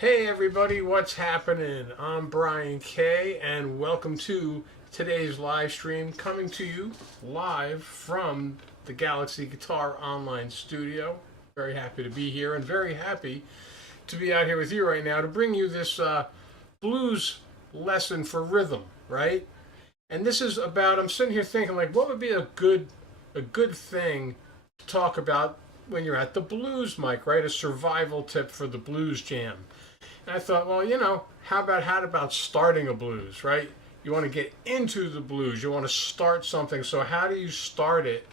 Hey everybody, what's happening? I'm Brian K and welcome to today's live stream coming to you live from the Galaxy Guitar Online Studio. Very happy to be here and very happy to be out here with you right now to bring you this blues lesson for rhythm, right? And this is about, I'm sitting here thinking like what would be a good thing to talk about when you're at the blues mic, right? A survival tip for the blues jam. And I thought, well, how about starting a blues, right? You want to get into the blues. You want to start something. So how do you start it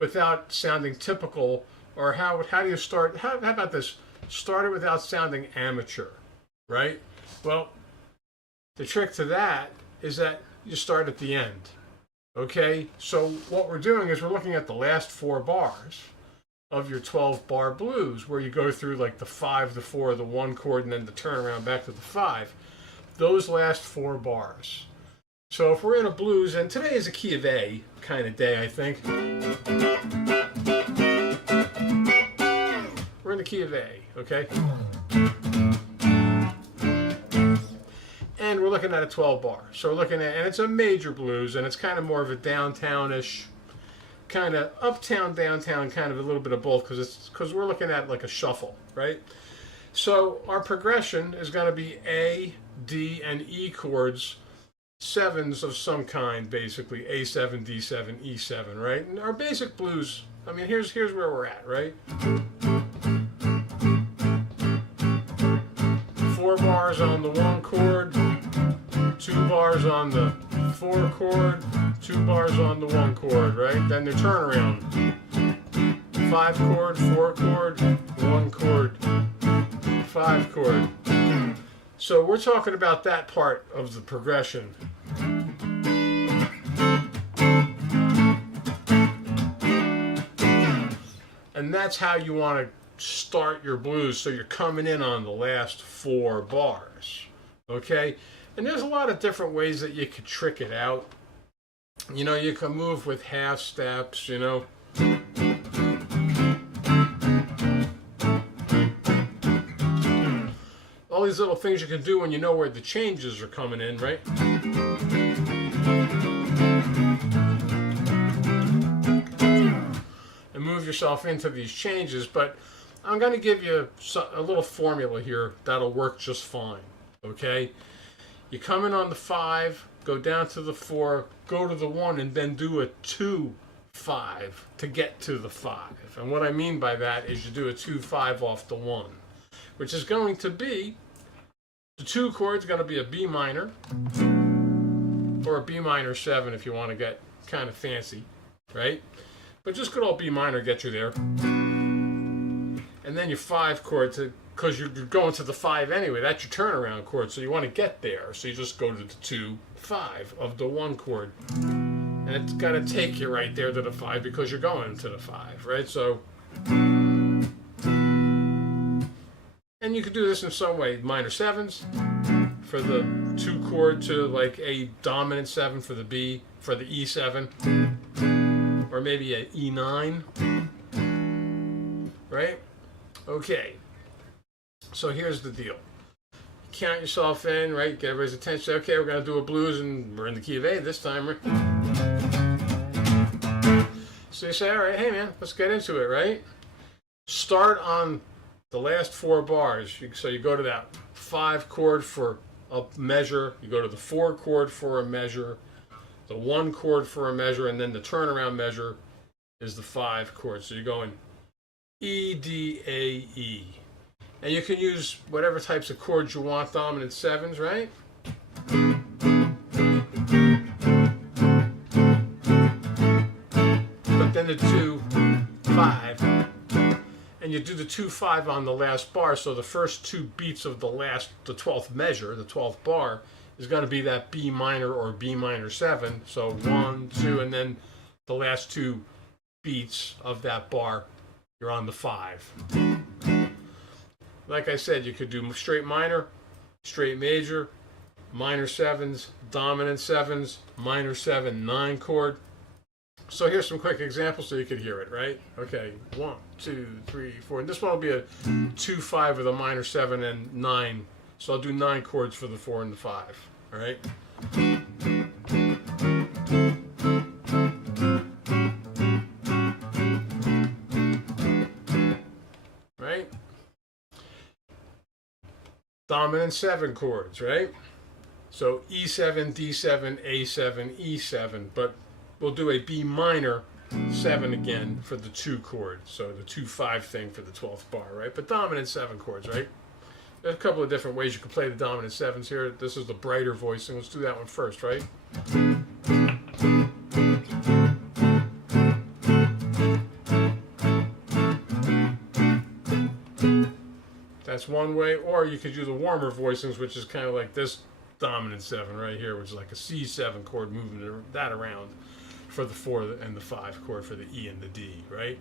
without sounding typical? Or how do you start? How about this? Start it without sounding amateur, right? Well, the trick to that is that you start at the end. Okay? So what we're doing is we're looking at the last 4 bars of your 12-bar blues, where you go through like the 5, the 4, the 1 chord, and then the turnaround back to the 5. Those last 4 bars. So if we're in a blues, and today is a key of A kind of day, I think. We're in the key of A, okay? And we're looking at a 12-bar. So we're looking at, and it's a major blues, and it's kind of more of a downtownish, kind of uptown, downtown, kind of a little bit of both, because we're looking at like a shuffle, right? So our progression is going to be A, D, and E chords, 7s of some kind, basically A7, D7, E7, right? And our basic blues, I mean, here's where we're at, right? 4 bars on the 1 chord, 2 bars on the 4 chord, 2 bars on the 1 chord, right? Then the turnaround. 5 chord, 4 chord, 1 chord, 5 chord. So we're talking about that part of the progression. And that's how you want to start your blues, so you're coming in on the last 4 bars. Okay? And there's a lot of different ways that you could trick it out. You can move with half steps, all these little things you can do when you know where the changes are coming in, right? And move yourself into these changes, but I'm going to give you a little formula here that'll work just fine, okay? You come in on the 5, go down to the 4, go to the 1, and then do a 2-5 to get to the 5. And what I mean by that is you do a 2-5 off the 1, which is going to be, the 2 chord's going to be a B minor, or a B minor 7 if you want to get kind of fancy, right? But just good old B minor gets you there. And then your 5 chord, because you're going to the 5 anyway, that's your turnaround chord, so you want to get there. So you just go to the 2-5 of the 1 chord. And it's got to take you right there to the 5 because you're going to the 5, right? So, and you could do this in some way. Minor 7s for the 2 chord to like a dominant 7 for the B, for the E7. Or maybe an E9, right? Okay. So here's the deal. Count yourself in, right? Get everybody's attention. Okay, we're going to do a blues, and we're in the key of A this time. So you say, all right, hey man, let's get into it, right? Start on the last 4 bars. So you go to that 5 chord for a measure. You go to the 4 chord for a measure. The 1 chord for a measure, and then the turnaround measure is the 5 chord. So you're going E, D, A, E. And you can use whatever types of chords you want, dominant 7s, right? But then the 2-5. And you do the 2-5 on the last bar, so the first 2 beats of the 12th measure, the 12th bar, is going to be that B minor or B minor 7. So 1, 2, and then the last 2 beats of that bar, you're on the 5. Like I said, you could do straight minor, straight major, minor 7s, dominant 7s, minor 7, 9 chord, So here's some quick examples so you could hear it, right? Okay, 1, 2, 3, 4. And this one will be a 2-5 with a minor 7 and 9. So I'll do 9 chords for the 4 and the 5. All right. Right. Dominant 7 chords, right? So E7, D7, A7, E7, but we'll do a B minor 7 again for the 2 chords. So the 2-5 thing for the 12th bar, right? But dominant 7 chords, right? There's a couple of different ways you can play the dominant 7s here. This is the brighter voicing. Let's do that one first, right? That's one way. Or you could do the warmer voicings, which is kind of like this dominant 7 right here, which is like a C7 chord, moving that around for the 4 and the 5 chord for the E and the D, right?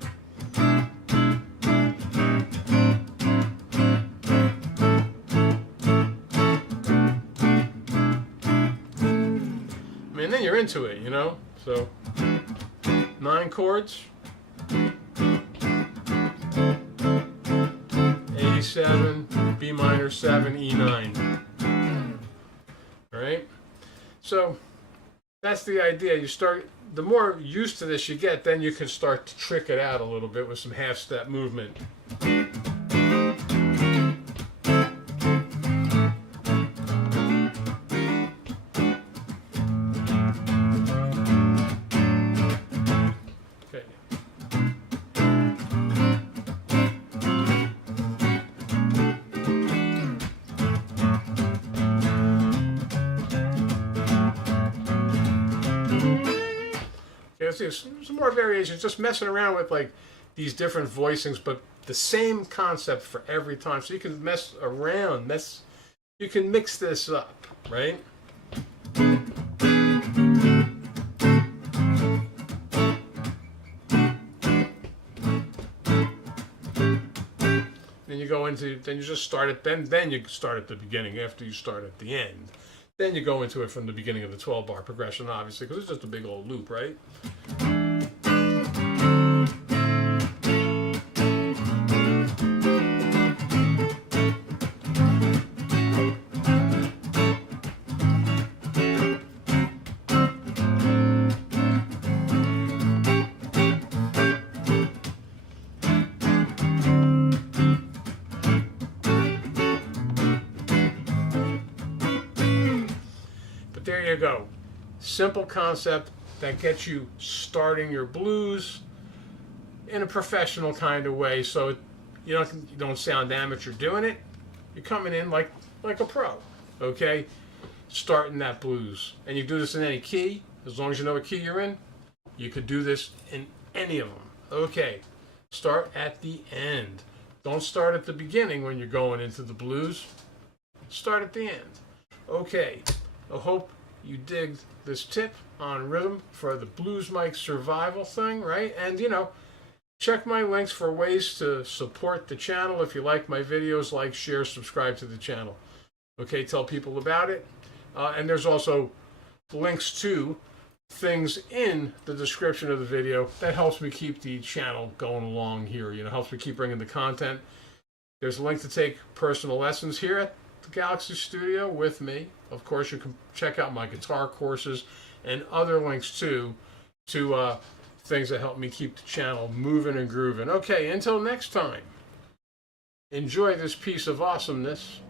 I mean, then you're into it, you know? So, 9 chords. A7, B minor 7, E9. All right? So, that's the idea. You start, the more used to this you get, then you can start to trick it out a little bit with some half-step movement. Let's do some more variations, just messing around with like these different voicings, but the same concept for every time. So you can mess around, you can mix this up, right? Then you go into, then you just start it, then you start at the beginning after you start at the end. Then you go into it from the beginning of the 12-bar progression, obviously, because it's just a big old loop, right? There you go. Simple concept that gets you starting your blues in a professional kind of way, so you don't sound amateur doing it. You're coming in like a pro, okay? Starting that blues. And you do this in any key, as long as you know what key you're in. You could do this in any of them. Okay, start at the end. Don't start at the beginning when you're going into the blues. Start at the end. Okay, I hope you dig this tip on rhythm for the Blues Mike survival thing, right? And, you know, check my links for ways to support the channel. If you like my videos, like, share, subscribe to the channel. Okay, tell people about it. And there's also links to things in the description of the video that helps me keep the channel going along here. You know, helps me keep bringing the content. There's a link to take personal lessons here at the Galaxy Studio with me. Of course, you can check out my guitar courses and other links too to things that help me keep the channel moving and grooving. Okay, until next time, enjoy this piece of awesomeness.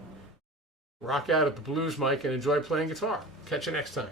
Rock out at the Blues Mike and enjoy playing guitar. Catch you next time.